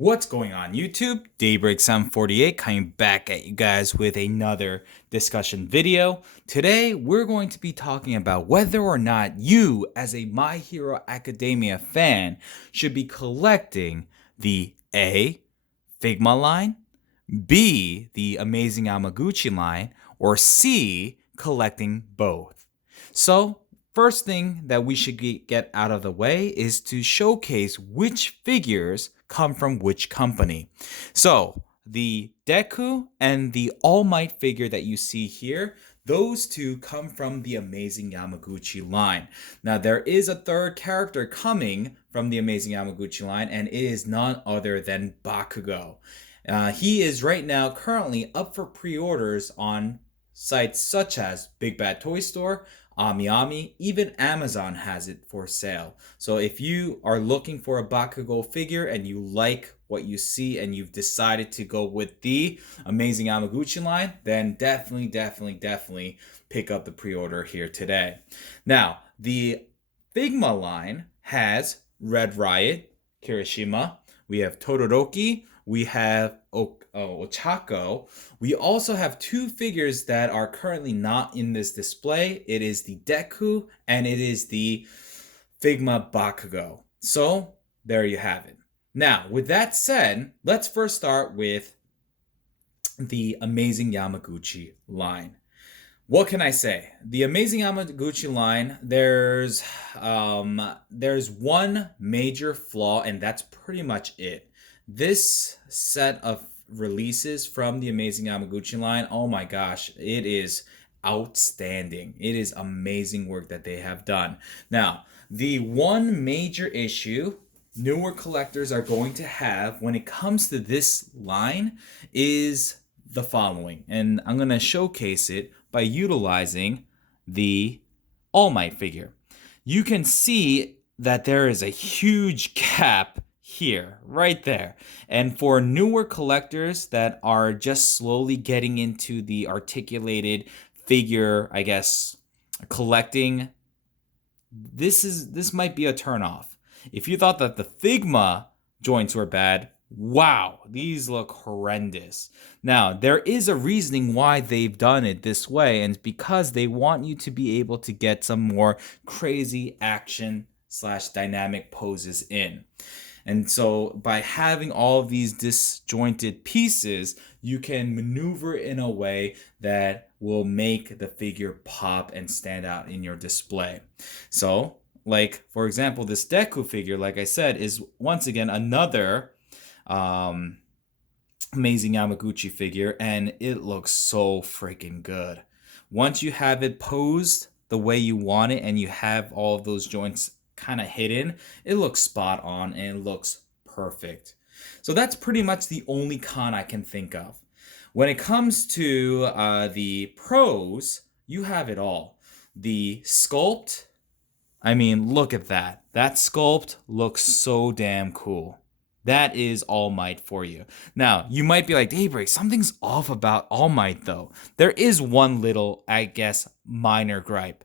What's going on YouTube? Daybreak748 coming back at you guys with another discussion video. Today we're going to be talking about whether or not you as a My Hero Academia fan should be collecting the A. Figma line, B. the Amazing Yamaguchi line, or C. collecting both. So first thing that we should get out of the way is to showcase which figures come from which company. So the Deku and the All Might figure that you see here, those two come from the Amazing Yamaguchi line. Now there is a third character coming from the Amazing Yamaguchi line, and it is none other than Bakugo. He is right now currently up for pre-orders on sites such as Big Bad Toy Store, AmiAmi, even Amazon has it for sale. So if you are looking for a Bakugo figure and you like what you see and you've decided to go with the Amazing Yamaguchi line, then definitely pick up the pre-order here today. Now, the Figma line has Red Riot, Kirishima, we have Todoroki, we have Ochako. We also have two figures that are currently not in this display. It is the Deku and it is the Figma Bakugo. So there you have it. Now, with that said, let's first start with the Amazing Yamaguchi line. What can I say? The Amazing Yamaguchi line, there's one major flaw, and that's pretty much it. This set of releases from the Amazing Yamaguchi line, oh my gosh, it is outstanding. It is amazing work that they have done. Now, the one major issue newer collectors are going to have when it comes to this line is the following, and I'm going to showcase it by utilizing the All Might figure. You can see that there is a huge gap here, right there. And for newer collectors that are just slowly getting into the articulated figure, I guess, collecting, this might be a turnoff. If you thought that the Figma joints were bad, wow, these look horrendous. Now, there is a reasoning why they've done it this way, and it's because they want you to be able to get some more crazy action / dynamic poses in. And so by having all of these disjointed pieces, you can maneuver in a way that will make the figure pop and stand out in your display. So, like, for example, this Deku figure, like I said, is once again another Amazing Yamaguchi figure, and it looks so freaking good. Once you have it posed the way you want it and you have all of those joints kind of hidden, it looks spot on and it looks perfect. So that's pretty much the only con I can think of. When it comes to the pros, you have it all. The sculpt, I mean, look at that. That sculpt looks so damn cool. That is All Might for you. Now, you might be like, Daybreak, something's off about All Might though. There is one little, I guess, minor gripe.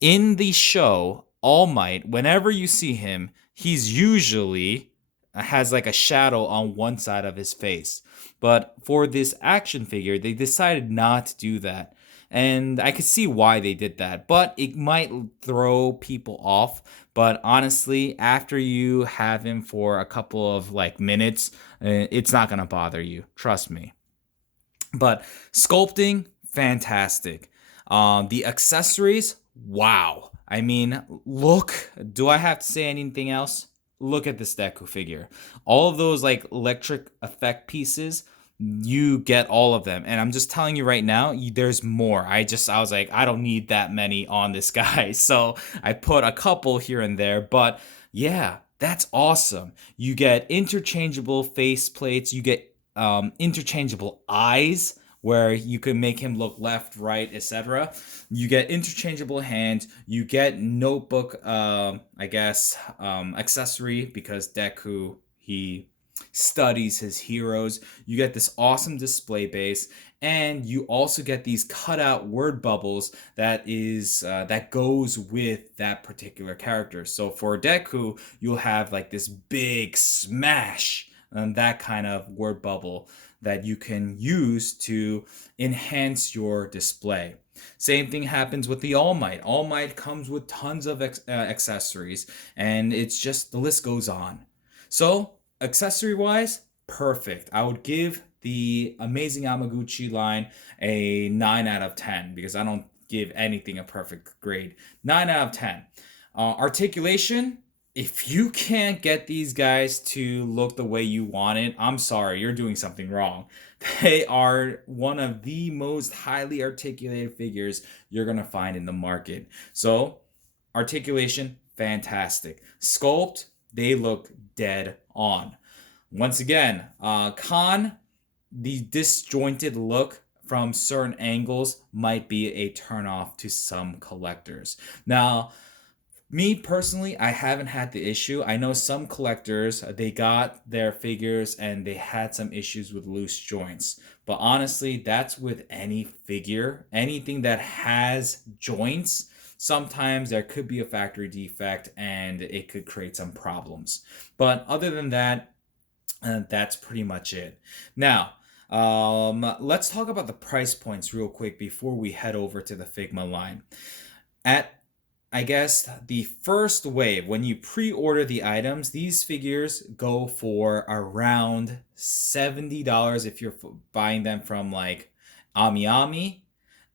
In the show, All Might, whenever you see him, he's usually has like a shadow on one side of his face. But for this action figure, they decided not to do that. And I could see why they did that, but it might throw people off. But honestly, after you have him for a couple of like minutes, it's not gonna bother you. Trust me. But sculpting, fantastic. The accessories, wow. I mean, look. Do I have to say anything else? Look at this Deku figure. All of those like electric effect pieces, you get all of them, and I'm just telling you right now, there's more. I was like, I don't need that many on this guy, so I put a couple here and there. But yeah, that's awesome. You get interchangeable face plates, you get interchangeable eyes where you can make him look left, right, etc. You get interchangeable hands, you get notebook accessory, because Deku, he studies his heroes. You get this awesome display base, and you also get these cutout word bubbles that goes with that particular character. So for Deku, you'll have like this big smash and that kind of word bubble that you can use to enhance your display. Same thing happens with the All Might. All Might comes with tons of accessories, and it's just the list goes on. So, accessory wise, perfect. I would give the Amazing Yamaguchi line a 9 out of 10 because I don't give anything a perfect grade. 9 out of 10. Articulation, if you can't get these guys to look the way you want it, I'm sorry, you're doing something wrong. They are one of the most highly articulated figures you're going to find in the market. So, articulation, fantastic. Sculpt, they look dead on. Once again, con, the disjointed look from certain angles might be a turnoff to some collectors. Now, me personally, I haven't had the issue. I know some collectors, they got their figures and they had some issues with loose joints. But honestly, that's with any figure. Anything that has joints, sometimes there could be a factory defect and it could create some problems. But other than that, that's pretty much it. Now, let's talk about the price points real quick before we head over to the Figma line. At I guess the first wave, when you pre-order the items, these figures go for around $70 if you're buying them from like Ami.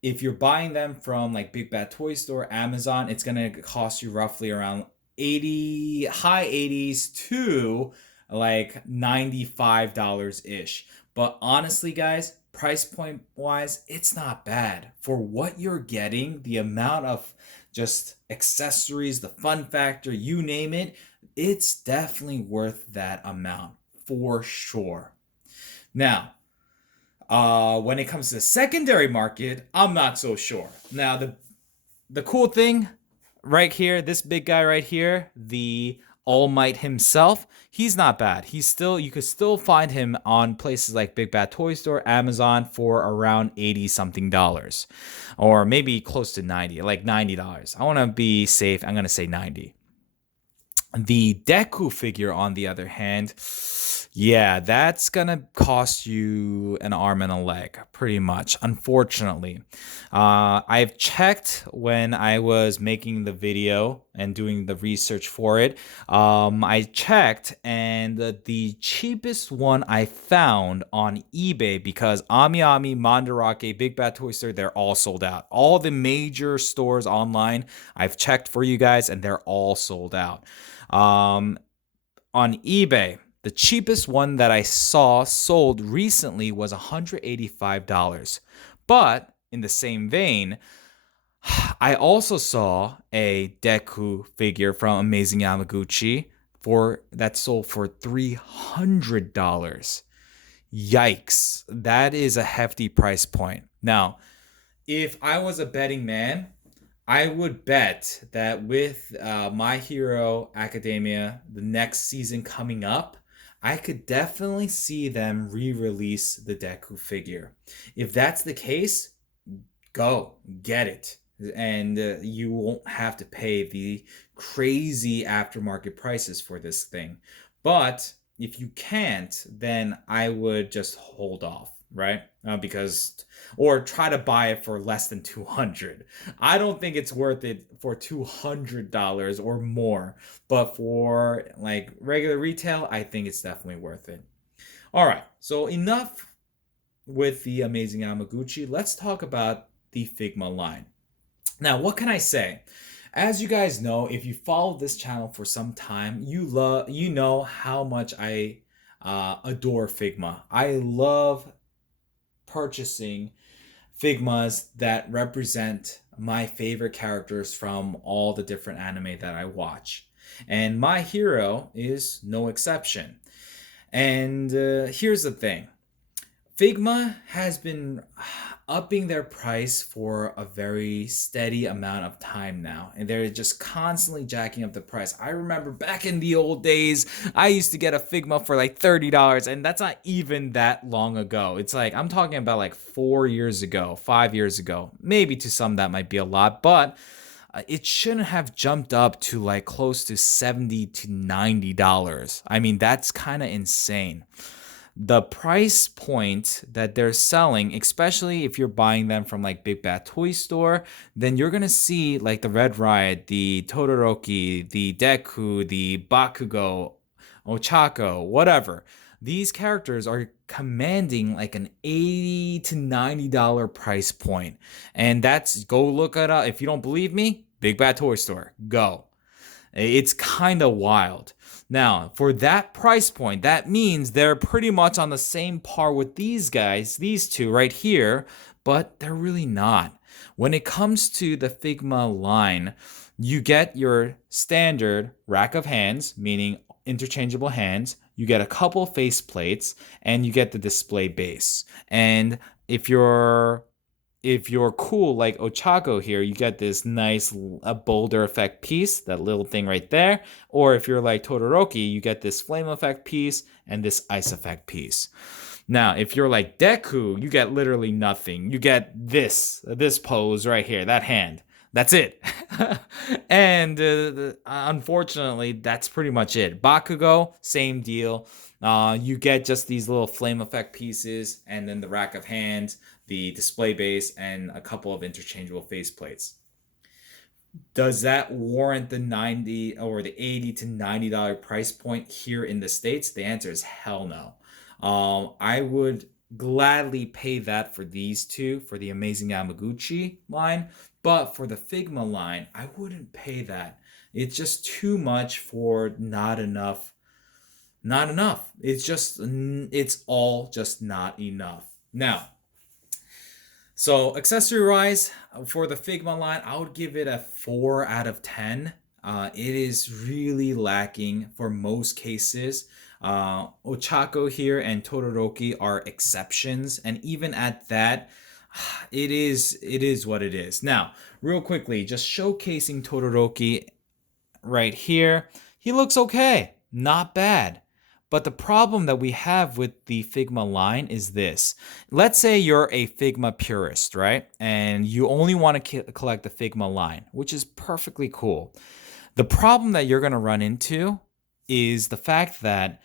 If you're buying them from like Big Bad Toy Store, Amazon, it's gonna cost you roughly around 80, high 80s to like $95 ish. But honestly, guys, price point wise, it's not bad for what you're getting. The amount of just accessories, the fun factor, you name it, it's definitely worth that amount for sure. Now, when it comes to the secondary market, I'm not so sure. Now, the cool thing right here, this big guy right here, the All Might himself, he's not bad. You could still find him on places like Big Bad Toy Store, Amazon for around 80 something dollars, or maybe close to 90, like $90. I want to be safe. I'm going to say 90. The Deku figure, on the other hand, yeah, that's gonna cost you an arm and a leg, pretty much, unfortunately. I've checked when I was making the video and doing the research for it. I checked, and the cheapest one I found on eBay, because Ami, Mandarake, Big Bad Toy Store, they're all sold out. All the major stores online, I've checked for you guys, and they're all sold out. On eBay, the cheapest one that I saw sold recently was $185. But in the same vein, I also saw a Deku figure from Amazing Yamaguchi that sold for $300. Yikes, that is a hefty price point. Now, if I was a betting man, I would bet that with My Hero Academia, the next season coming up, I could definitely see them re-release the Deku figure. If that's the case, go get it. And you won't have to pay the crazy aftermarket prices for this thing. But if you can't, then I would just hold off, right? Or try to buy it for less than 200. I don't think it's worth it for $200 or more, but for like regular retail, I think it's definitely worth it. All right, so enough with the Amazing Yamaguchi. Let's talk about the Figma line. Now, what can I say? As you guys know, if you follow this channel for some time, you know how much I adore Figma. I love purchasing Figmas that represent my favorite characters from all the different anime that I watch. And My Hero is no exception. And here's the thing. Figma has been upping their price for a very steady amount of time now, and they're just constantly jacking up the price. I remember back in the old days, I used to get a Figma for like $30, and that's not even that long ago. It's like, I'm talking about like 4 years ago, 5 years ago. Maybe to some that might be a lot, but it shouldn't have jumped up to like close to $70 to $90. I mean, that's kind of insane. The price point that they're selling, especially if you're buying them from like Big Bad Toy Store, then you're gonna see like the Red Riot, the Todoroki, the Deku, the Bakugo, Ochako, whatever. These characters are commanding like an $80 to $90 price point. And that's, go look it up. If you don't believe me, Big Bad Toy Store, go. It's kind of wild. Now, for that price point, that means they're pretty much on the same par with these guys, these two right here, but they're really not. When it comes to the Figma line, you get your standard rack of hands, meaning interchangeable hands. You get a couple face plates, and you get the display base. And if you're cool like Ochako here, you get this nice a boulder effect piece, that little thing right there. Or if you're like Todoroki, you get this flame effect piece and this ice effect piece. Now, if you're like Deku, you get literally nothing. You get this pose right here, that hand. That's it. And unfortunately, that's pretty much it. Bakugo, same deal. You get just these little flame effect pieces, and then the rack of hands, the display base, and a couple of interchangeable faceplates. Does that warrant the 90 or the 80 to $90 price point here in the States? The answer is hell no. I would gladly pay that for these two, for the Amazing Yamaguchi line, but for the Figma line, I wouldn't pay that. It's just too much for not enough. Not enough. It's all just not enough. Now, so accessory-wise, for the Figma line, I would give it a 4 out of 10. It is really lacking for most cases. Ochako here and Todoroki are exceptions, and even at that, it is what it is. Now, real quickly, just showcasing Todoroki right here. He looks okay, not bad. But the problem that we have with the Figma line is this. Let's say you're a Figma purist, right? And you only want to collect the Figma line, which is perfectly cool. The problem that you're going to run into is the fact that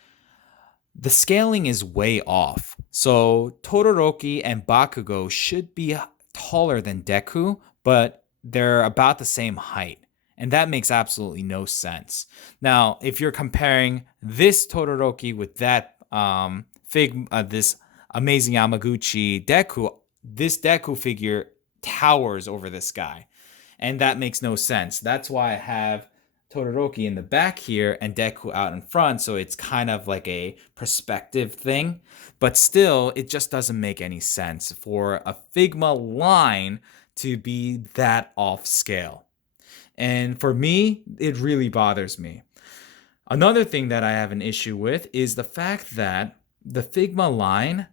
the scaling is way off. So Todoroki and Bakugo should be taller than Deku, but they're about the same height. And that makes absolutely no sense. Now, if you're comparing this Todoroki with that this Amazing Yamaguchi Deku, this Deku figure towers over this guy. And that makes no sense. That's why I have Todoroki in the back here and Deku out in front, so it's kind of like a perspective thing. But still, it just doesn't make any sense for a Figma line to be that off scale. And for me, it really bothers me. Another thing that I have an issue with is the fact that the Figma line,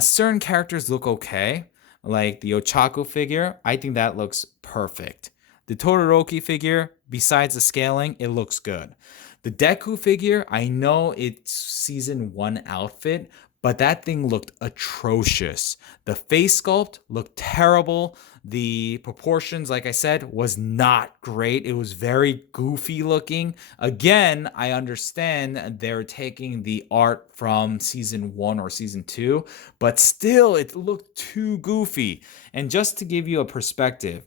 certain characters look okay. Like the Ochako figure, I think that looks perfect. The Todoroki figure, besides the scaling, it looks good. The Deku figure, I know it's season 1 outfit, but that thing looked atrocious. The face sculpt looked terrible. The proportions, like I said, was not great. It was very goofy looking. Again, I understand they're taking the art from season 1 or season 2, but still, it looked too goofy. And just to give you a perspective,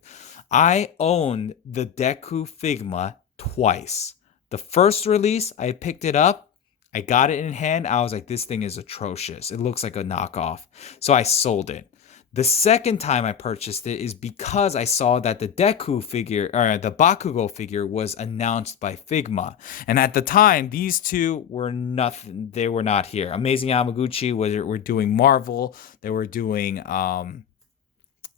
I owned the Deku Figma twice. The first release, I picked it up. I got it in hand. I was like, this thing is atrocious. It looks like a knockoff. So I sold it. The second time I purchased it is because I saw that the Deku figure, or the Bakugo figure, was announced by Figma. And at the time, these two were nothing. They were not here. Amazing Yamaguchi were doing Marvel. They were doing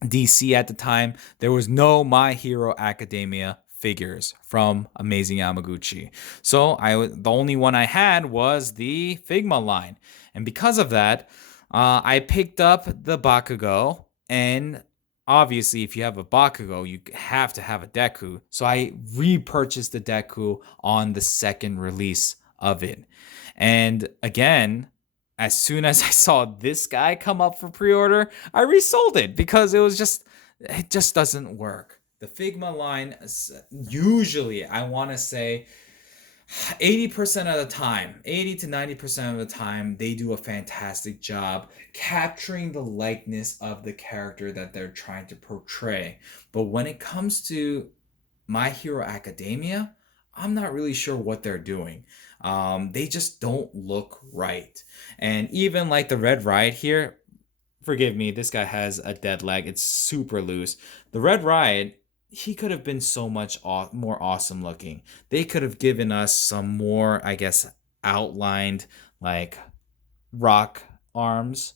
DC at the time. There was no My Hero Academia figures from Amazing Yamaguchi. So the only one I had was the Figma line. And because of that, I picked up the Bakugo. And obviously, if you have a Bakugo, you have to have a Deku. So I repurchased the Deku on the second release of it. And again, as soon as I saw this guy come up for pre-order, I resold it because it just doesn't work. the Figma line, usually I want to say 80% of the time, 80 to 90% of the time, they do a fantastic job capturing the likeness of the character that they're trying to portray. But when it comes to My Hero Academia, I'm not really sure what they're doing. They just don't look right. And even like the Red Riot here, forgive me, this guy has a dead leg. It's super loose. The Red Riot, he could have been so much more awesome looking. They could have given us some more, I guess, outlined like rock arms,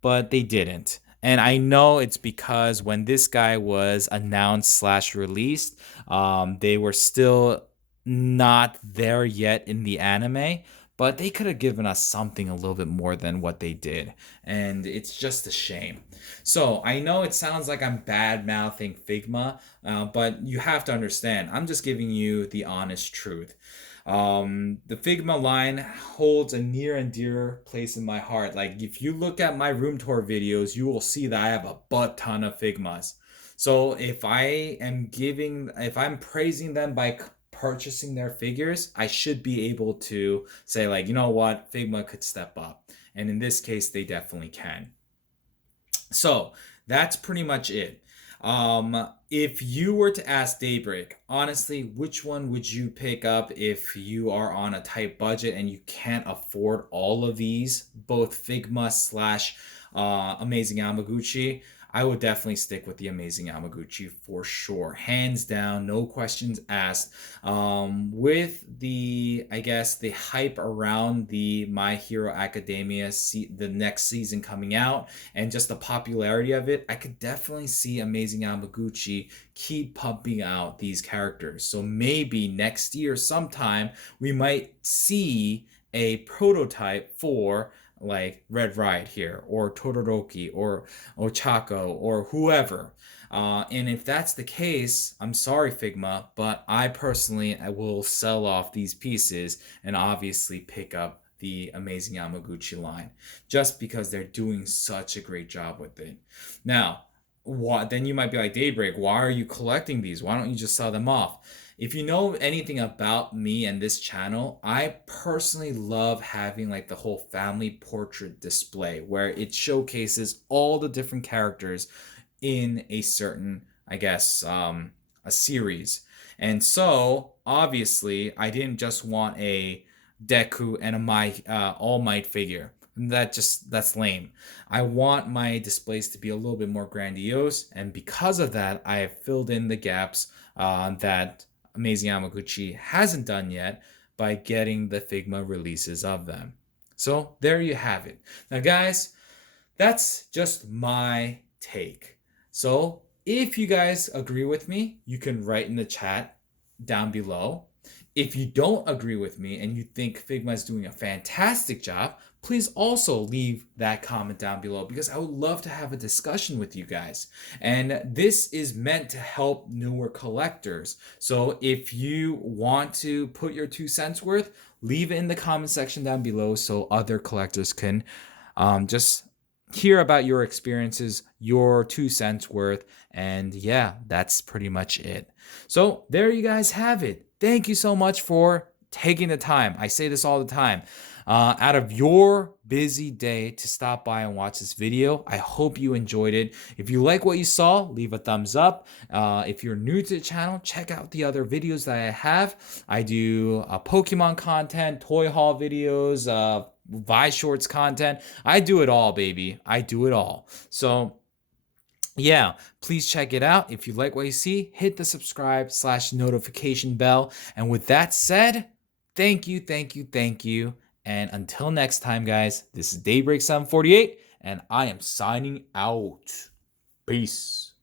but they didn't. And I know it's because when this guy was announced slash released, they were still not there yet in the anime, but they could have given us something a little bit more than what they did. And it's just a shame. So I know it sounds like I'm bad mouthing Figma, but you have to understand, I'm just giving you the honest truth. The Figma line holds a near and dear place in my heart. Like if you look at my room tour videos, you will see that I have a butt ton of Figmas. So if I'm praising them by purchasing their figures, I should be able to say like, you know what, Figma could step up. And in this case, they definitely can. So that's pretty much it. If you were to ask Daybreak, honestly, which one would you pick up if you are on a tight budget and you can't afford all of these, both Figma slash Amazing Yamaguchi? I would definitely stick with the Amazing Yamaguchi for sure, hands down, no questions asked. With the, I guess, the hype around the My Hero Academia, the next season coming out, and just the popularity of it, I could definitely see Amazing Yamaguchi keep pumping out these characters. So maybe next year sometime we might see a prototype for like Red Riot here, or Todoroki, or Ochako, or whoever. And if that's the case, I'm sorry, Figma, but I will sell off these pieces and obviously pick up the Amazing Yamaguchi line, just because they're doing such a great job with it. Now, what then you might be like, Daybreak, why are you collecting these? Why don't you just sell them off? If you know anything about me and this channel, I personally love having like the whole family portrait display where it showcases all the different characters in a certain, I guess, a series. And so obviously I didn't just want a Deku and a All Might figure. That's lame. I want my displays to be a little bit more grandiose, and because of that, I have filled in the gaps that Amazing Yamaguchi hasn't done yet by getting the Figma releases of them. So there you have it. Now, guys, that's just my take. So if you guys agree with me, you can write in the chat down below. If you don't agree with me and you think Figma is doing a fantastic job, please also leave that comment down below, because I would love to have a discussion with you guys. And this is meant to help newer collectors. So if you want to put your 2 cents worth, leave it in the comment section down below so other collectors can just hear about your experiences, your 2 cents worth. And yeah, that's pretty much it. So there you guys have it. Thank you so much for taking the time. I say this all the time. Out of your busy day to stop by and watch this video. I hope you enjoyed it. If you like what you saw, leave a thumbs up. If you're new to the channel, check out the other videos that I have. I do Pokemon content, toy haul videos, Vi Shorts content. I do it all, baby. I do it all. So yeah, please check it out. If you like what you see, hit the subscribe / notification bell. And with that said, thank you, thank you, thank you. And until next time, guys, this is Daybreak 748, and I am signing out. Peace.